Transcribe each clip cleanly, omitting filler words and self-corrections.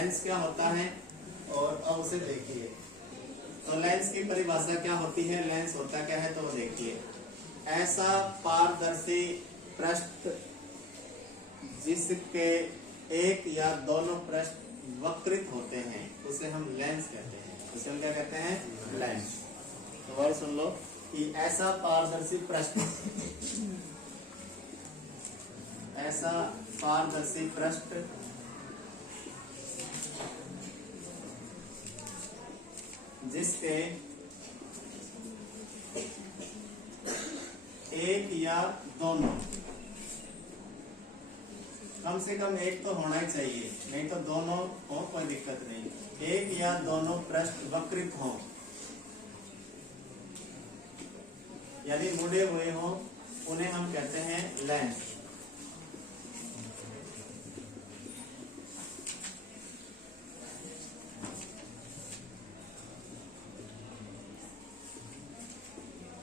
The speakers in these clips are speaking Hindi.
लेंस क्या होता है और अब उसे देखिए। तो लेंस की परिभाषा क्या होती है, लेंस होता क्या है, तो वो देखिए, ऐसा पारदर्शी पृष्ठ जिसके एक या दोनों पृष्ठ वक्रित होते हैं उसे हम लेंस कहते हैं। उसे हम क्या कहते हैं, लेंस। तो और सुन लो कि ऐसा पारदर्शी पृष्ठ, ऐसा पारदर्शी पृष्ठ जिसके एक या दोनों, कम से कम एक तो होना ही चाहिए, नहीं तो दोनों हो कोई दिक्कत नहीं, एक या दोनों पृष्ठ वक्रित हो यानी मुड़े हुए हो, उन्हें हम कहते हैं लेंस।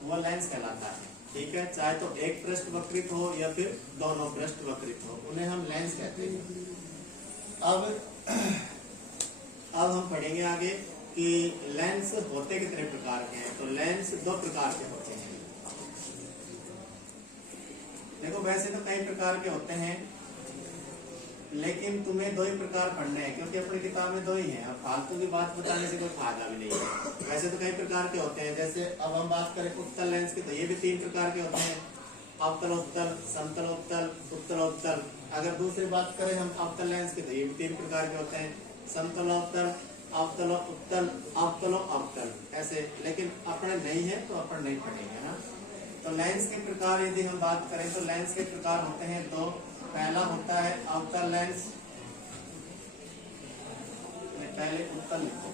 वो लेंस कहलाता है। ठीक है, चाहे तो एक पृष्ठ वक्रित हो या फिर दोनों पृष्ठ वक्रित हो, उन्हें हम लेंस कहते हैं। अब हम पढ़ेंगे आगे कि लेंस होते कितने प्रकार के हैं। तो लेंस दो प्रकार के होते हैं। देखो वैसे तो कई प्रकार के होते हैं, लेकिन तुम्हें दो ही प्रकार पढ़ने हैं क्योंकि अपनी किताब में दो ही हैं। अब फालतू की बात बताने से कोई फायदा भी नहीं है। वैसे तो कई प्रकार के होते हैं, जैसे अब हम बात करें उत्तल लेंस की, तो ये भी 3 प्रकार के होते हैं, अवतलोत्तल, समतलोत्तल, उत्तलोत्तल। अगर दूसरी बात करें हम अवतल लेंस की, तो ये भी 3 प्रकार के होते हैं, समतलोत्तल, अवतलोत्तल, अवतलोअवतल, ऐसे। लेकिन अपने नहीं है तो अपन नहीं पढ़ेंगे ना। तो लेंस के प्रकार यदि हम बात करें तो लेंस के प्रकार होते हैं दो। पहला होता है अवतल लेंस, पहले उत्तल लिखो,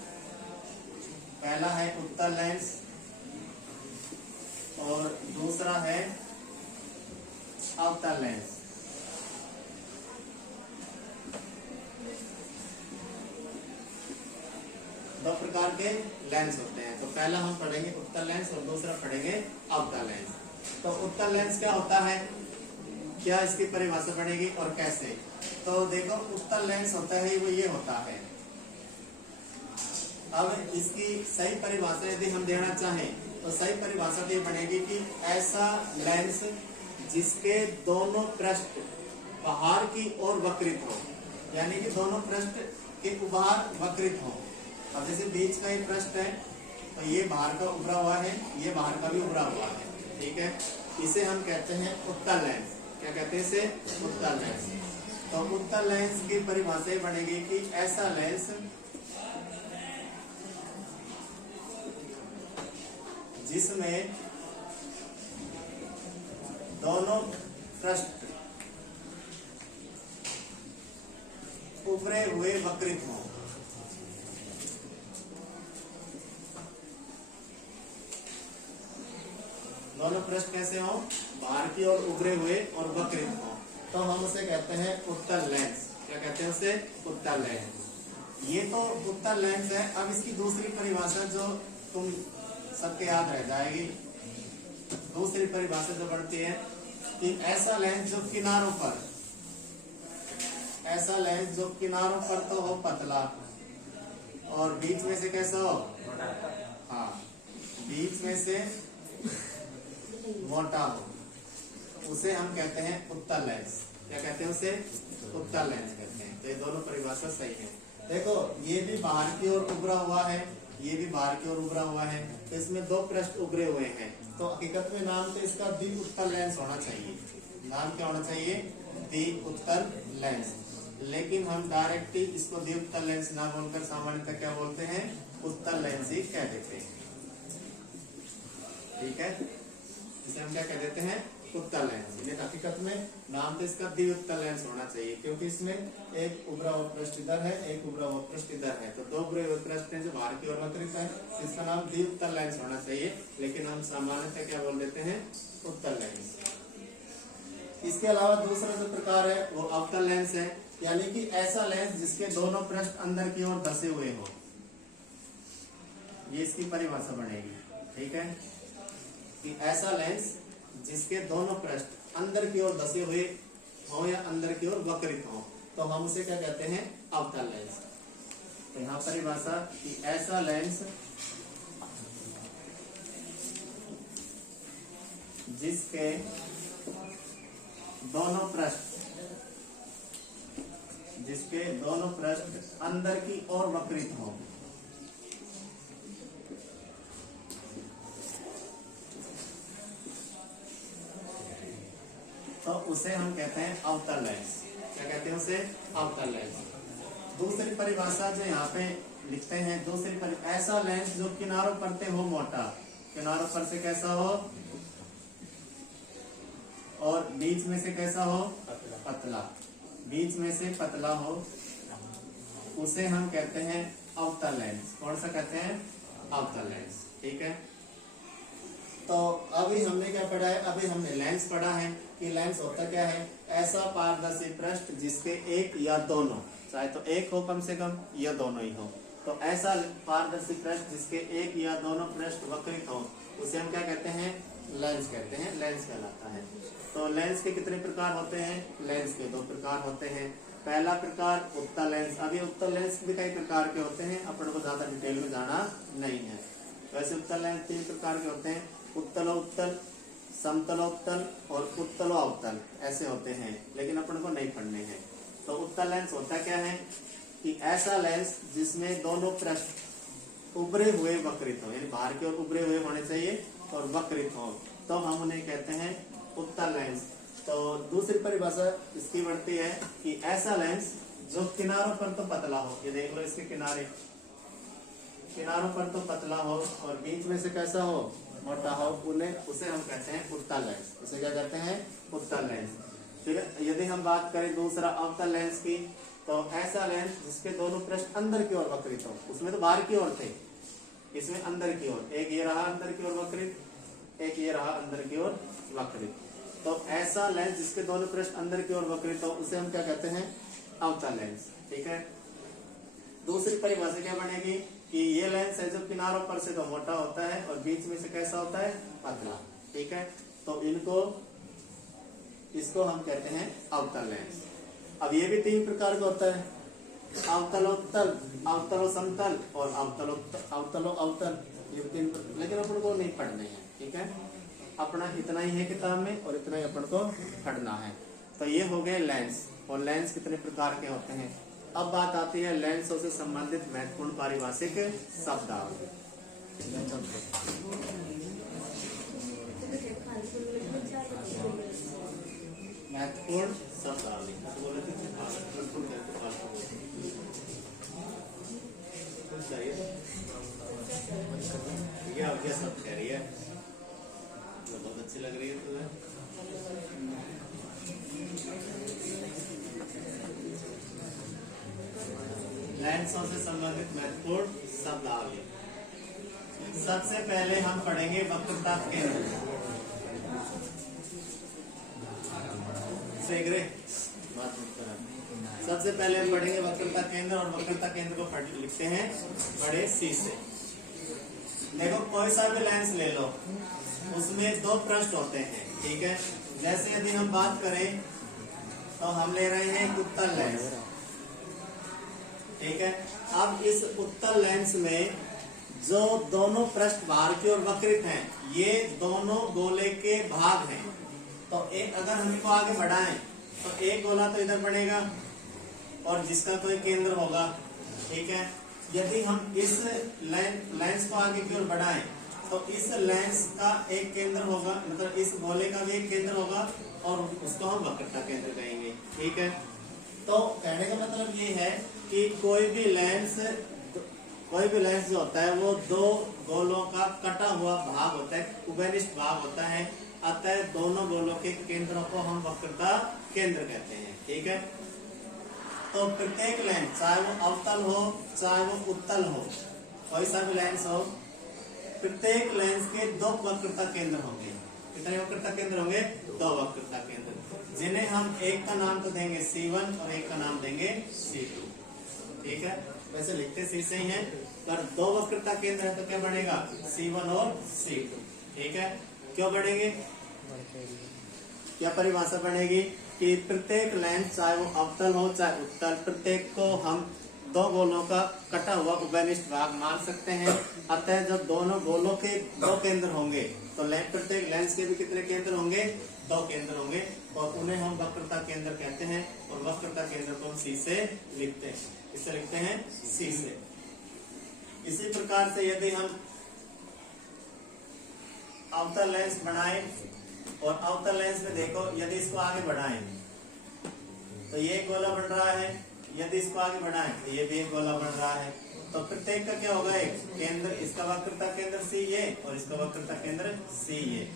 पहला है उत्तल लेंस और दूसरा है अवतल लेंस। दो प्रकार के लेंस होते हैं। तो पहला हम पढ़ेंगे उत्तल लेंस और दूसरा पढ़ेंगे अवतल लेंस। तो उत्तल लेंस क्या होता है, क्या इसकी परिभाषा पढ़ेगी और कैसे। तो देखो उत्तल लेंस होता है वो ये होता है। अब इसकी सही परिभाषा यदि हम देना चाहें तो सही परिभाषा ये बनेगी कि ऐसा लेंस जिसके दोनों पृष्ठ बाहर की ओर वक्रित हो, यानी कि दोनों पृष्ठ के उभार वक्रित हो। अब जैसे बीच का ये पृष्ठ है तो ये बाहर का उभरा हुआ है, ये बाहर का भी उभरा हुआ है। ठीक है, इसे हम कहते हैं उत्तल लेंस। क्या कहते हैं इसे, उत्तल लेंस। तो उत्तल लेंस की परिभाषा बनेगी कि ऐसा लेंस जिसमें दोनों पृष्ठ उभरे हुए वक्रित हों। दोनों पृष्ठ कैसे हों, बाहर की ओर उभरे हुए और वक्रित हों, तो हम उसे कहते हैं उत्तल लेंस। क्या कहते हैं उसे, उत्तल लेंस। ये तो उत्तल लेंस है। अब इसकी दूसरी परिभाषा जो तुम सबके याद रह जाएगी, दूसरी परिभाषा जो बढ़ती है कि ऐसा लेंस जो किनारों पर, ऐसा लेंस जो किनारों पर तो हो पतला और बीच में से कैसा हो, हाँ, बीच में से मोटा हो, उसे हम कहते हैं उत्तल लेंस। क्या कहते हैं उसे, उत्तल लेंस कहते हैं। तो ये दोनों परिभाषा सही है। देखो ये भी बाहर की ओर उभरा हुआ है, ये भी बाहर की ओर उभरा हुआ है, तो इसमें दो पृष्ठ उभरे हुए हैं। तो हकीकत में नाम तो इसका द्वि उत्तल लेंस होना चाहिए। नाम क्या होना चाहिए, द्वि उत्तल लेंस। लेकिन हम डायरेक्टली इसको द्वि उत्तल लेंस ना बोलकर सामान्यतः क्या बोलते हैं, उत्तल लेंस ही कह देते हैं। ठीक है, इसे हम क्या कह देते हैं, उत्तल लेंस। लेकिन हकीकत में नाम तो इसका द्विउत्तल लेंस होना चाहिए, क्योंकि इसमें एक उभरा हुआ पृष्ठ इधर है, एक उभरा हुआ पृष्ठ इधर है। तो दो उभरे हुए पृष्ठ हैं जो बाहर की ओर वक्रित है, इसका नाम द्विउत्तल लेंस होना चाहिए। लेकिन हम सामान्यतः क्या बोल देते हैं, उत्तल लेंस। इसके अलावा दूसरा जो प्रकार है वो अवतल लेंस है, यानी कि ऐसा लेंस जिसके दोनों पृष्ठ अंदर की ओर धसे हुए हो। ये इसकी परिभाषा बनेगी। ठीक है, कि ऐसा लेंस जिसके दोनों पृष्ठ अंदर की ओर धसे हुए हो या अंदर की ओर वक्रित हो, तो हम उसे क्या कहते हैं, अवतल लेंस। तो यहाँ परिभाषा कि ऐसा लेंस जिसके दोनों पृष्ठ अंदर की ओर वक्रित हो, तो उसे हम कहते हैं अवतल लेंस। क्या कहते हैं उसे? अवतल लेंस। दूसरी परिभाषा जो यहाँ पे लिखते हैं, ऐसा लेंस जो किनारों पर से हो मोटा, किनारों पर से कैसा हो और बीच में से कैसा हो? पतला। बीच में से पतला हो, उसे हम कहते हैं अवतल लेंस। कौन सा कहते हैं? अवतल लेंस। ठीक है, तो अभी हमने क्या पढ़ा है? अभी हमने लेंस पढ़ा है कि लेंस होता क्या है? ऐसा पारदर्शी पृष्ठ जिसके एक या दोनों, चाहे तो एक हो कम से कम या दोनों ही हो, तो ऐसा पारदर्शी पृष्ठ जिसके एक या दोनों पृष्ठ वक्रित हो, उसे हम क्या कहते हैं? लेंस कहते हैं, लेंस कहलाता है। तो लेंस के कितने प्रकार होते हैं? लेंस के 2 प्रकार होते हैं। पहला प्रकार उत्तल लेंस। अभी उत्तल लेंस भी कई प्रकार के होते हैं, अपन को ज्यादा डिटेल में जाना नहीं है। वैसे उत्तल लेंस 3 प्रकार के होते हैं, उत्तलोत्तल, समतलोत्तल और उत्तलोअवतल, ऐसे होते हैं, लेकिन अपन को नहीं पढ़ने हैं। तो उत्तल लेंस होता क्या है कि ऐसा लेंस जिसमें दोनों पृष्ठ उभरे हुए वक्रित हो, यानी बाहर की ओर उभरे हुए होने चाहिए और वक्रित हो, तो हम उन्हें कहते हैं उत्तल लेंस। तो दूसरी परिभाषा इसकी बढ़ती है कि ऐसा लेंस जो किनारों पर तो पतला हो, ये देख लो इसके किनारों पर तो पतला हो और बीच में से कैसा हो? मोटा हो, उसे हम कहते हैं उत्तल लेंस। उसे क्या कहते हैं? उत्तल लेंस। फिर यदि हम बात करें दूसरा अवतल लेंस की, तो ऐसा लेंस जिसके दोनों पृष्ठ अंदर की ओर वक्रित हो, उसमें तो बाहर की ओर थे, इसमें अंदर की ओर, एक ये रहा अंदर की ओर वक्रित, एक ये रहा अंदर की ओर वक्रित। तो ऐसा लेंस जिसके दोनों पृष्ठ अंदर की ओर वक्रित हो, उसे हम क्या कहते हैं? अवतल लेंस। ठीक है, दूसरी परिभाषा क्या बनेगी कि ये लेंस है जो किनारों पर से तो मोटा होता है और बीच में से कैसा होता है? पतला। ठीक है, तो इसको हम कहते हैं अवतल लेंस। अब ये भी 3 प्रकार का होता है, अवतलोत्तल, अवतलो समतल और अवतलो अवतल, ये 3, लेकिन अपन को नहीं पढ़ने हैं। ठीक है, अपना इतना ही है किताब में और इतना ही अपन को पढ़ना है। तो ये हो गए लेंस, और लेंस कितने प्रकार के होते हैं। अब बात आती है लेंसों से संबंधित महत्वपूर्ण पारिभाषिक शब्दावली। महत्वपूर्ण शब्दावली क्या सब कह रही है? बहुत अच्छी लग रही है तुम्हें। लेंसों से संबंधित महत्वपूर्ण शब्दावली। सबसे पहले हम पढ़ेंगे वक्रता केंद्र। सबसे पहले हम पढ़ेंगे वक्रता केंद्र, और वक्रता केंद्र को लिखते हैं बड़े सी से। देखो कोई सा भी लेंस ले लो, उसमें 2 पृष्ठ होते हैं। ठीक है, जैसे यदि हम बात करें तो हम ले रहे हैं उत्तल लेंस। ठीक है, अब इस उत्तल लेंस में जो दोनों पृष्ठ बाहर की ओर वक्रित हैं, ये दोनों गोले के भाग हैं। तो एक अगर हम इनको आगे बढ़ाएं तो एक गोला तो इधर बनेगा और जिसका कोई केंद्र होगा। ठीक है, यदि हम इस लेंस को आगे की ओर बढ़ाएं तो इस लेंस का एक केंद्र होगा, मतलब इस गोले का भी एक केंद्र होगा और उसको हम वक्रता केंद्र कहेंगे। ठीक है, तो कहने का मतलब ये है कि कोई भी लेंस जो होता है वो 2 गोलों का कटा हुआ भाग होता है, उभयनिष्ठ भाग होता है। अतः दोनों गोलों के केंद्रों को हम वक्रता केंद्र कहते हैं। ठीक है, तो प्रत्येक लेंस चाहे वो अवतल हो चाहे वो उत्तल हो, कोई सा भी लेंस हो, प्रत्येक लेंस के 2 वक्रता केंद्र होंगे। कितने वक्रता केंद्र होंगे? 2 वक्रता केंद्र, जिन्हें हम एक का नाम तो देंगे C1 और एक का नाम देंगे C2। ठीक है, वैसे लिखते C से ही है, पर 2 वक्रता केंद्र है तो क्या बनेगा? C1 और C2। ठीक है, क्यों बढ़ेंगे? क्या परिभाषा बनेगी कि प्रत्येक लेंस चाहे वो अवतल हो चाहे उत्तल, प्रत्येक को हम दो गोलों का कटा हुआ उभयनिष्ठ भाग मान सकते हैं। अतः जब दोनों गोलों के दो केंद्र होंगे तो प्रत्येक लेंस के भी कितने केंद्र होंगे? दो केंद्र होंगे, और उन्हें हम वक्रता केंद्र कहते हैं। और वक्रता केंद्र को हम C से लिखते हैं। इससे लिखते हैं C से। इसी प्रकार से यदि हम अवतल लेंस बनाए और अवतल लेंस में देखो, यदि इसको आगे बढ़ाएं तो ये गोला बन रहा है, यदि इसको आगे बढ़ाएं तो ये भी एक गोला बन रहा है। तो प्रत्येक का क्या होगा? एक केंद्र, इसका वक्रता केंद्र C ये और इसका वक्रता केंद्र C ये।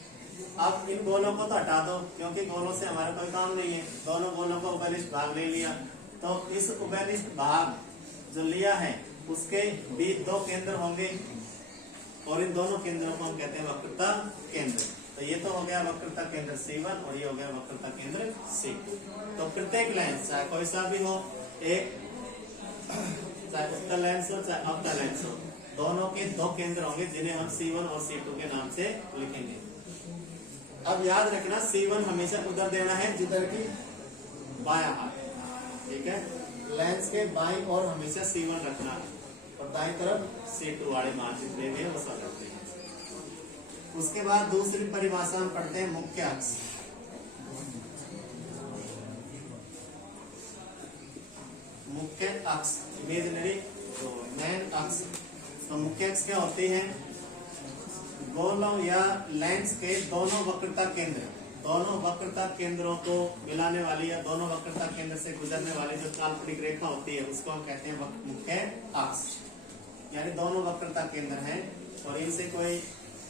अब इन गोलों को तो हटा दो, क्योंकि गोलों से हमारा कोई काम नहीं है। दोनों गोलों का उभयनिष्ठ भाग ले लिया, तो इस उभयनिष्ठ भाग जो लिया है उसके बीच दो केंद्र होंगे, और इन दोनों केंद्रों को हम कहते हैं वक्रता केंद्र। तो ये तो हो गया वक्रता केंद्र C1 और ये हो गया वक्रता केंद्र C। तो प्रत्येक लेंस चाहे कोई सा भी हो, एक चाहे उत्तल लेंस हो चाहे अवतल लेंस हो, दोनों के दो केंद्र होंगे जिन्हें हम C1 और C2 के नाम से लिखेंगे। अब याद रखना C1 हमेशा उधर देना है जिधर की बायां हाथ, ठीक है। लेंस के बाईं ओर हमेशा C1 रखना है और दाईं तरफ C2 वाले मान जितने भी है वो सब रखते हैं। उसके बाद दूसरी परिभाषा हम पढ़ते हैं मुख्य अक्ष। मुख्य अक्ष इमेजिनरी तो मेन अक्ष। तो मुख्य अक्ष क्या होती है? गोलों या लेंस के दोनों वक्रता केंद्र, दोनों वक्रता केंद्रों को मिलाने वाली या दोनों वक्रता केंद्र से गुजरने वाली जो काल्पनिक रेखा होती है उसको हम कहते हैं मुख्य अक्ष। यानी दोनों वक्रता केंद्र हैं और इनसे कोई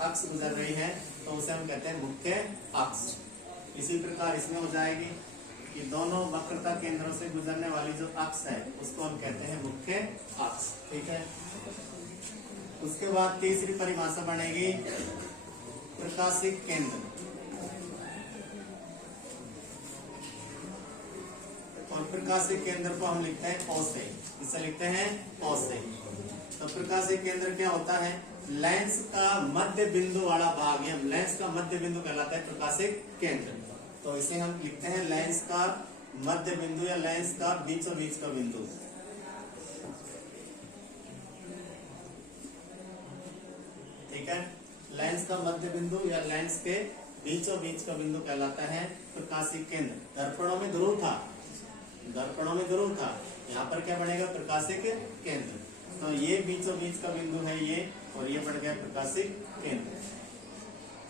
अक्ष गुजर रही है तो उसे हम कहते हैं मुख्य अक्ष। इसी प्रकार इसमें हो जाएगी कि दोनों वक्रता केंद्रों से गुजरने वाली जो अक्ष है उसको हम कहते हैं मुख्य अक्ष, ठीक है। उसके बाद तीसरी परिभाषा बनेगी प्रकाशिक केंद्र। और प्रकाशिक केंद्र को हम लिखते हैं O से, इसे लिखते हैं O से। तो प्रकाशिक केंद्र क्या होता है? लेंस का मध्य बिंदु वाला भाग, या लेंस का मध्य बिंदु कहलाता है प्रकाशिक केंद्र। तो इसे हम लिखते हैं लेंस का मध्य बिंदु या लेंस का बीचों बीच का बिंदु। ठीक है, लेंस का मध्य बिंदु या लेंस के बीचों बीच का बिंदु कहलाता है प्रकाशिक केंद्र। दर्पणों में ध्रुव था, दर्पणों में ध्रुव था, यहाँ पर क्या बनेगा? प्रकाशिक केंद्र। तो ये बीचों बीच का बिंदु है ये, और ये बढ़ गया प्रकाशिक केंद्र,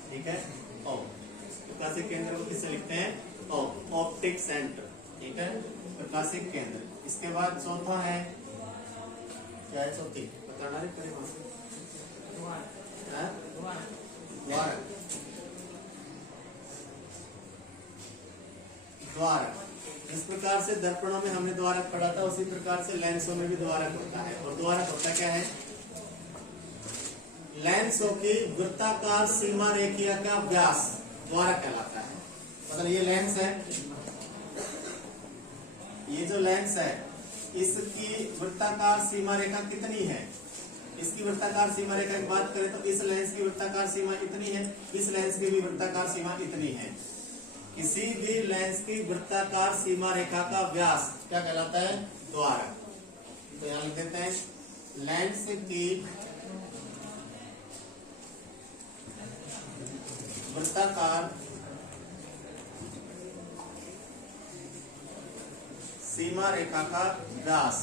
ठीक है। ओ प्रकाशिक केंद्र को किससे लिखते हैं? ओ ऑप्टिक सेंटर, ठीक है, प्रकाशिक केंद्र। इसके बाद चौथा है, क्या है चौथी? बताना है द्वारक। द्वारक इस प्रकार से दर्पणों में हमने द्वारक पढ़ा था, उसी प्रकार से लेंसों में भी द्वारक होता है। और द्वारक होता क्या है? लेंसों की वृत्ताकार सीमा रेखीय का व्यास द्वारक कहलाता है। मतलब ये लेंस है, ये जो लेंस है इसकी वृत्ताकार सीमा रेखा कितनी है? इसकी वृत्ताकार सीमा रेखा की बात करें तो इस लेंस की वृत्ताकार सीमा इतनी है, इस लेंस की भी वृत्ताकार सीमा इतनी है। किसी भी लेंस की वृत्ताकार सीमा रेखा का व्यास क्या कहलाता है? द्वारक। तो यहां लिख देते हैं लेंस की वृत्ताकार सीमा रेखा का व्यास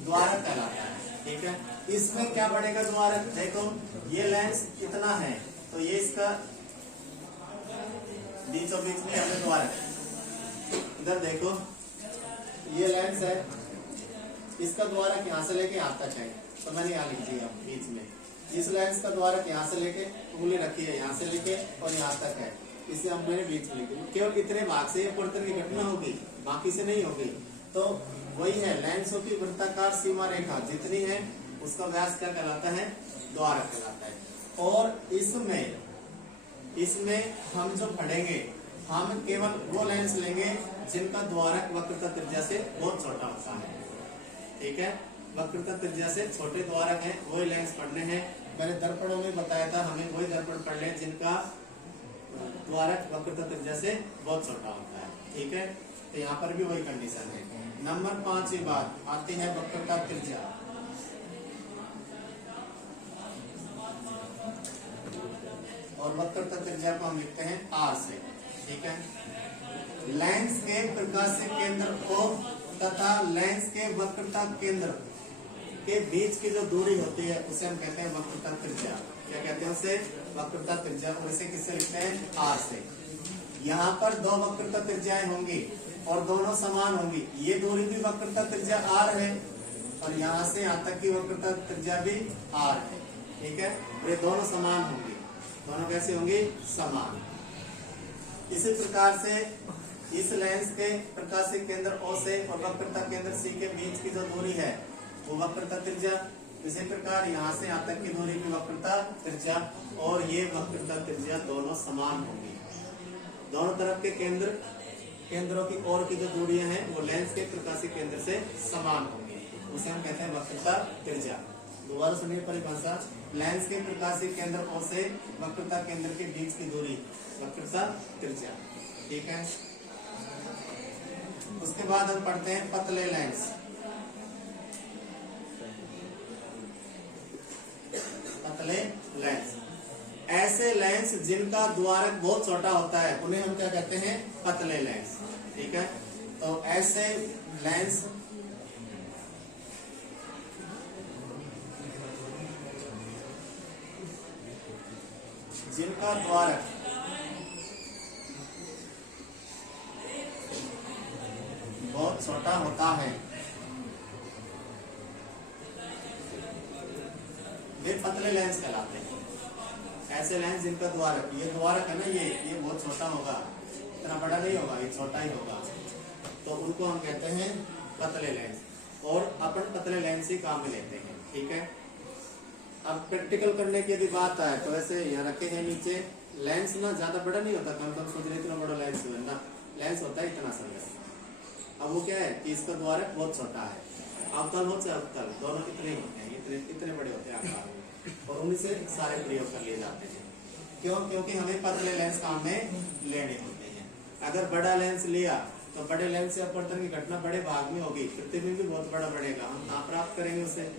द्वारक कहलाता है, ठीक है। इसमें क्या बढ़ेगा द्वारक? देखो ये लेंस इतना है तो ये इसका बीचों बीच में हमने द्वारक, इधर देखो ये लेंस है, इसका द्वारक यहाँ से लेके यहाँ तक है, तो मैंने यहाँ लिख दिया बीच में। इस लेंस का द्वारक यहाँ से लेके उंगली रखी है, यहाँ से लेके और यहाँ तक है, इसे हम मैंने बीच में लिखी। केवल इतने भाग से ये परिवर्तन की घटना होगी, बाकी से नहीं होगी। तो वही है, लेंसों की वृत्ताकार सीमा रेखा जितनी है उसका व्यास क्या कहलाता है? द्वारक कहलाता है। और इसमें हम जो पढ़ेंगे, हम केवल वो लेंस लेंगे जिनका द्वारक वक्रता त्रिज्या से बहुत छोटा होता है, ठीक है। वक्रता त्रिज्या से छोटे द्वारक हैं, वही लेंस पढ़ने हैं। मैंने दर्पणों में बताया था, हमें वही दर्पण पढ़ लें जिनका द्वारक वक्रता त्रिज्या से बहुत छोटा होता है, ठीक है। तो यहाँ पर भी वही कंडीशन है। नंबर 5 बात आती है वक्रता त्रिज्या। और वक्रता त्रिज्या को हम लिखते हैं R से, ठीक है। लेंस के प्रकाशीय केंद्र O तथा लेंस के वक्रता केंद्र के बीच की जो दूरी होती है उसे हम कहते हैं वक्रता त्रिज्या। क्या कहते हैं उसे? वक्रता त्रिज्या। और इसे किससे लिखते हैं? R से। यहाँ पर दो वक्रता त्रिज्याएं होंगी और दोनों समान होंगी। ये दूरी भी वक्रता त्रिज्या R है और यहाँ से यहाँ तक की वक्रता त्रिज्या भी R है, ठीक है। ये दोनों समान होंगी। दोनों कैसे होंगी? समान। इसी प्रकार से इस लेंस के प्रकाशीय केंद्र O से और वक्रता केंद्र C के बीच की जो दूरी है वो वक्रता त्रिज्या। इसी प्रकार यहाँ से यहाँ तक की दूरी की वक्रता त्रिज्या और ये वक्रता त्रिज्या दोनों समान होंगी। दोनों तरफ के केंद्रों की ओर की जो दूरियां हैं वो लेंस के प्रकाशीय केंद्र से समान होंगी, उसे हम कहते हैं वक्रता त्रिज्या। दोबारा सुनिए परिभाषा। लेंस के प्रकाशीय केंद्र O से वक्रता केंद्र के बीच की दूरी वक्रता त्रिज्या, ठीक है। उसके बाद हम पढ़ते हैं पतले लेंस। पतले लेंस ऐसे लेंस जिनका द्वारक बहुत छोटा होता है उन्हें हम क्या कहते हैं? पतले लेंस, ठीक है। तो ऐसे लेंस जिनका द्वारक बहुत छोटा होता है वे पतले लेंस कहलाते हैं। ऐसे लेंस जिनका द्वारक, ये द्वारक है ना, ये बहुत छोटा होगा, इतना बड़ा नहीं होगा, ये छोटा ही होगा, तो उनको हम कहते हैं पतले लेंस। और अपन पतले लेंस ही काम में लेते हैं, ठीक है। अब प्रैक्टिकल करने की यदि बात आए तो ऐसे यहाँ रखे हैं नीचे। लेंस ना ज्यादा बड़ा नहीं होता, कम सोच रहे इतना बड़ा लेंस है ना, लेंस होता है इतना सा। अब वो क्या है कि इसका द्वारक बहुत छोटा है, अवतल हो चाहे अवतल, दोनों इतने होते हैं, इतने बड़े होते हैं आकार में, और उन्हीं से सारे प्रयोग कर लिए जाते हैं। क्यों? क्योंकि हमें पतले लेंस काम में लेने होते हैं। अगर बड़ा लेंस लिया तो बड़े लेंस से अपवर्तन की घटना बड़े भाग में होगी, प्रतिबिंब भी बहुत बड़ा बढ़ेगा, हम कहाँ प्राप्त करेंगे उसे?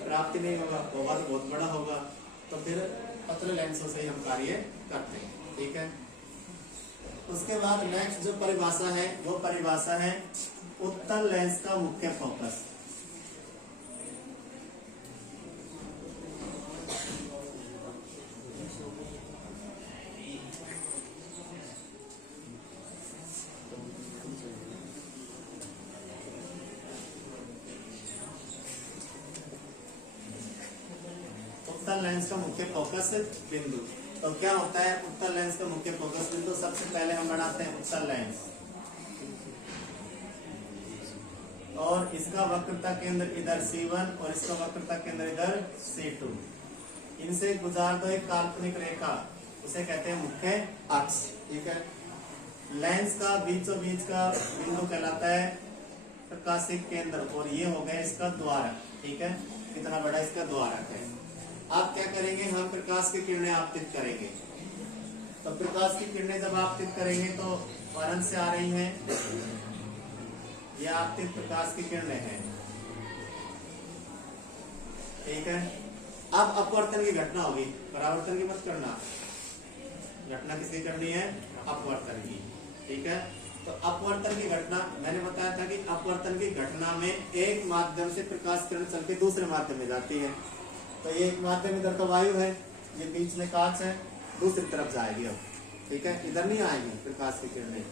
प्राप्ति नहीं होगा तो बहुत बड़ा होगा। तो फिर पतले लेंसों से ही हम कार्य करते हैं, ठीक है। उसके बाद नेक्स्ट जो परिभाषा है वो परिभाषा है उत्तल लेंस का मुख्य फोकस। उत्तल लेंस का मुख्य फोकस बिंदु। तो क्या होता है उत्तल लेंस का मुख्य फोकस बिंदु? सबसे पहले हम बनाते हैं उत्तल लेंस और इसका वक्रता केंद्र इधर C1 और इसका वक्रता केंद्र इधर C2। इनसे गुजार दो एक काल्पनिक रेखा, उसे कहते हैं मुख्य अक्ष, ठीक है। लेंस का बीचों बीच का बिंदु कहलाता है प्रकाशीय केंद्र और ये हो गया इसका द्वारक, ठीक है। कितना बड़ा इसका द्वारक है। आप क्या करेंगे? हम प्रकाश की किरणें आपतित करेंगे। तो प्रकाश की किरणें जब आपतित करेंगे तो वारंस से आ रही हैं, ये आपतित प्रकाश की किरणें हैं, ठीक है। अब अपवर्तन की घटना होगी, परावर्तन की मत करना, घटना किसकी करनी है? अपवर्तन की, ठीक है। तो अपवर्तन की घटना मैंने बताया था कि अपवर्तन की घटना में एक माध्यम से प्रकाश किरण चल के दूसरे माध्यम में जाती है। तो ये एक माध्यम इधर का वायु है, ये बीच में कांच है, दूसरी तरफ जाएगी अब, ठीक है। इधर नहीं आएगी प्रकाश की किरणें।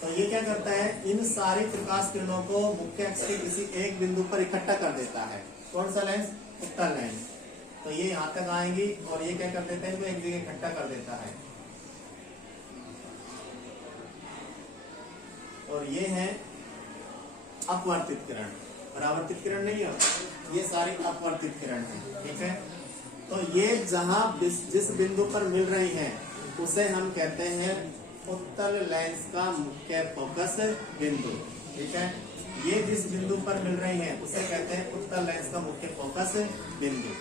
तो ये क्या करता है? इन सारी प्रकाश किरणों को मुख्य अक्ष के किसी एक बिंदु पर इकट्ठा कर देता है। कौन सा लेंस? उत्तल लेंस। तो ये यहाँ तक आएंगी और ये क्या कर देते हैं? तो एक जगह इकट्ठा कर देता है। और ये है अपवर्तित किरण, परावर्तित किरण नहीं है, ये सारी अपवर्तित किरण है, ठीक है। तो ये जहां जिस बिंदु पर मिल रही हैं उसे हम कहते हैं उत्तल लेंस का मुख्य फोकस बिंदु, ठीक है। ये जिस बिंदु पर मिल रही हैं उसे कहते हैं उत्तल लेंस का मुख्य फोकस बिंदु।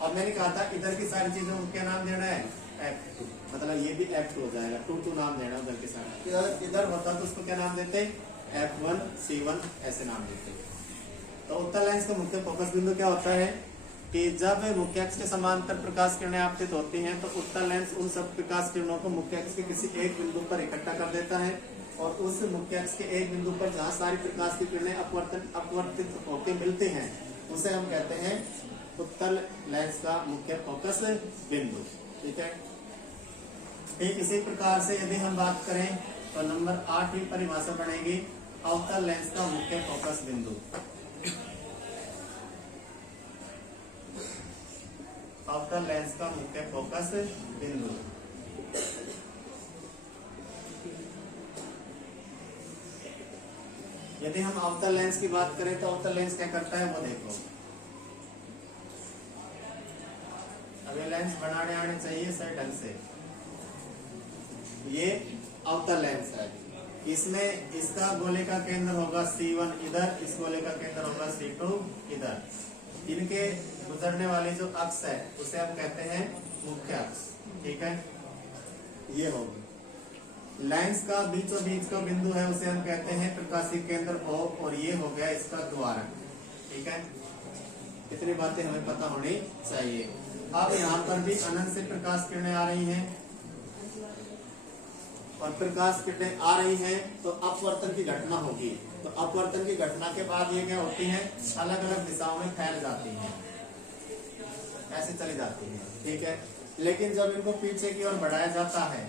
अब मैंने कहा था इधर की सारी चीजों को क्या नाम देना है? f2, मतलब ये भी f2 हो जाएगा, 2 नाम देना उधर के साथ। इधर होता तो उसको क्या नाम देते, f1 c1 ऐसे नाम देते। तो उत्तल लेंस का मुख्य फोकस बिंदु क्या होता है कि जब मुख्य अक्ष के समांतर प्रकाश किरणें आपतित होती हैं तो उत्तल लेंस उन सब प्रकाश किरणों को मुख्य अक्ष के किसी एक बिंदु पर इकट्ठा कर देता है और उस मुख्य अक्ष के एक बिंदु पर जहाँ सारी प्रकाश की किरणें अपवर्तित होकर मिलती हैं उसे हम कहते हैं उत्तल लेंस का मुख्य फोकस बिंदु। ठीक है, ठीक इसी प्रकार से यदि हम बात करें तो नंबर 8वीं परिभाषा बनेगी अवतल लेंस का मुख्य फोकस बिंदु। अवतल लेंस का मुख्य फोकस बिंदु यदि हम अवतल लेंस की बात करें तो अवतल लेंस क्या करता है वो देखो। अब ये लेंस बनाने आने चाहिए सही ढंग से। ये अवतल लेंस है, इसमें इसका गोले का केंद्र होगा C1 इधर, इस गोले का केंद्र होगा C2 इधर। इनके गुजरने वाली जो अक्ष है उसे हम कहते हैं मुख्य अक्ष। ठीक है, ये होगा लेंस का बीचों बीच का बिंदु है उसे हम कहते हैं प्रकाशीय केंद्र O और ये हो गया इसका द्वारक। ठीक है, इतनी बातें हमें पता होनी चाहिए। अब यहाँ पर भी अनंत से प्रकाश किरणें आ रही हैं और प्रकाश किरणें आ रही हैं तो अपवर्तन की घटना होगी। तो अपवर्तन की घटना के बाद ये क्या होती हैं, अलग अलग दिशाओं में फैल जाती हैं, ऐसे चली जाती हैं। ठीक है, लेकिन जब इनको पीछे की ओर बढ़ाया जाता है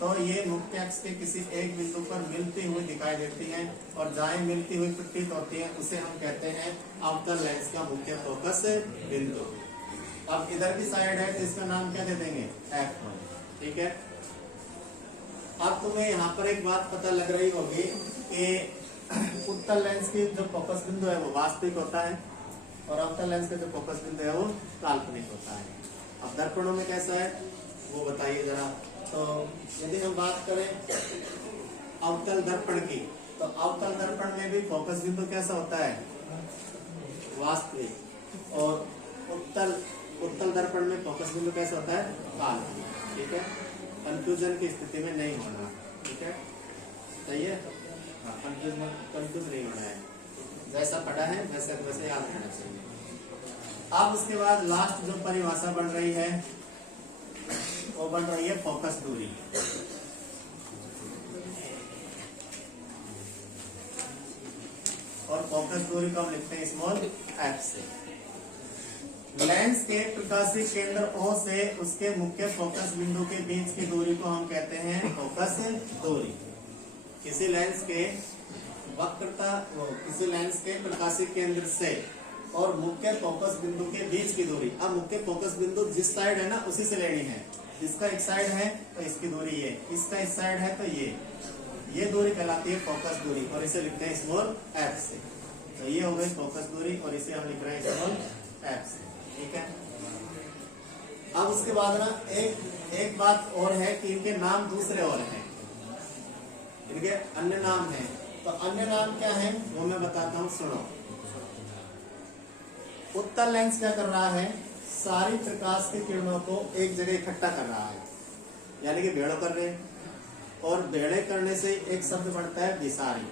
तो ये मुख्य अक्ष के किसी एक बिंदु पर मिलती हुई दिखाई देती हैं और जहाँ मिलती हुई प्रतीत होती है उसे हम कहते हैं अवतल लेंस का मुख्य फोकस बिंदु। अब इधर की साइड है तो इसका नाम क्या दे देंगे, f1। ठीक है, अब तुम्हें यहाँ पर एक बात पता लग रही होगी कि उत्तल लेंस की जो फोकस बिंदु है वो वास्तविक होता है और अवतल लेंस का जो फोकस बिंदु है वो काल्पनिक होता है। अब दर्पणों में कैसा है वो बताइए जरा। तो यदि हम बात करें अवतल दर्पण की तो अवतल दर्पण में भी फोकस बिंदु कैसा होता है, वास्तविक, और उत्तल दर्पण में फोकस बिंदु कैसा होता है, काल्पनिक। ठीक है, कंफ्यूजन की स्थिति में नहीं होना। ठीक है, सही है, कंफ्यूज नहीं होना है, जैसा पढ़ा है वैसे याद रहना चाहिए। अब उसके बाद लास्ट जो परिभाषा बन रही है वो बन रही है फोकस दूरी। और फोकस दूरी को हम लिखते हैं स्मॉल f से। लेंस के प्रकाशीय केंद्र O से उसके मुख्य फोकस बिंदु के बीच की दूरी को हम कहते हैं फोकस दूरी। किसी लेंस के किसी लेंस के प्रकाशीय केंद्र से और मुख्य फोकस बिंदु के बीच की दूरी। अब मुख्य फोकस बिंदु जिस साइड है ना उसी से लेनी है। इसका एक साइड है तो इसकी दूरी ये, इसका इस साइड है तो ये दूरी कहलाती है फोकस दूरी और इसे लिखते हैं स्मॉल f से। तो ये हो गई फोकस दूरी और इसे हम लिख रहे हैं स्मॉल f से। ठीक है, अब उसके बाद ना एक बात और है कि इनके नाम दूसरे और हैं, इनके अन्य नाम हैं। तो अन्य नाम क्या है वो मैं बताता हूँ, सुनो। उत्तल लेंस क्या कर रहा है, सारी प्रकाश की किरणों को एक जगह इकट्ठा कर रहा है, यानी कि भेड़ों कर रहे, और भेड़े करने से एक शब्द बनता है विसारी।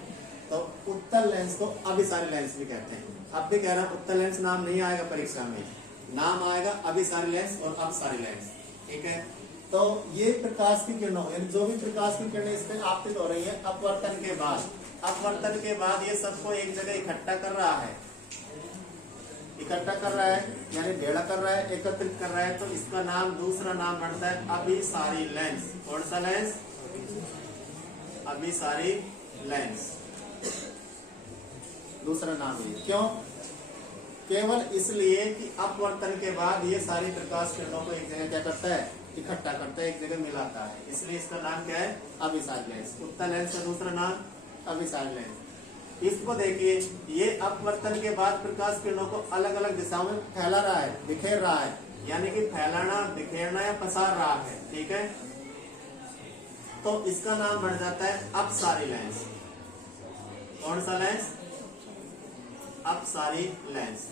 तो उत्तल लेंस को अभिसारी लेंस भी कहते हैं। अब भी कह रहा हूं उत्तल लेंस नाम नहीं आएगा परीक्षा में, नाम आएगा अभिसारी लेंस और अपसारी लेंस। ठीक है, तो ये प्रकाश की किरणों यानी जो भी प्रकाश की किरणें इसमें आपतित हो रही है अपवर्तन के बाद ये सबको एक जगह इकट्ठा कर रहा है, यानी भेड़ा कर रहा है, एकत्रित कर रहा है। तो इसका नाम दूसरा नाम बनता है अभिसारी लेंस। कौन सा लेंस, अभिसारी लेंस, दूसरा नाम है। क्यों, केवल इसलिए कि अपवर्तन के बाद ये सारी प्रकाश किरणों को एक जगह क्या करता है, इकट्ठा करता है, एक जगह मिलाता है, इसलिए इसका नाम क्या है, अभिसारी लेंस। उत्तल लेंस का दूसरा नाम अभिसारी लेंस। इसको देखिए, ये अपवर्तन के बाद प्रकाश किरणों को अलग अलग दिशाओं में फैला रहा है, बिखेर रहा है, यानी कि फैलाना, बिखेरना या पसार रहा है। ठीक है, तो इसका नाम बन जाता है अपसारी लेंस। कौन सा लेंस, अपसारी लेंस।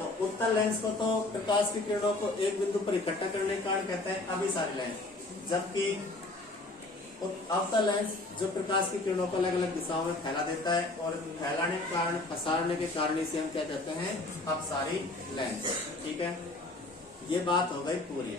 तो उत्तल लेंस को तो प्रकाश की किरणों को एक बिंदु पर इकट्ठा करने के कारण कहते हैं अभिसारी लेंस, जबकि अवतल लेंस जो प्रकाश की किरणों को अलग अलग दिशाओं में फैला देता है और फैलाने के कारण पसारने के कारण इसे हम क्या कहते हैं, अपसारी लेंस। ठीक है, ये बात हो गई पूरी।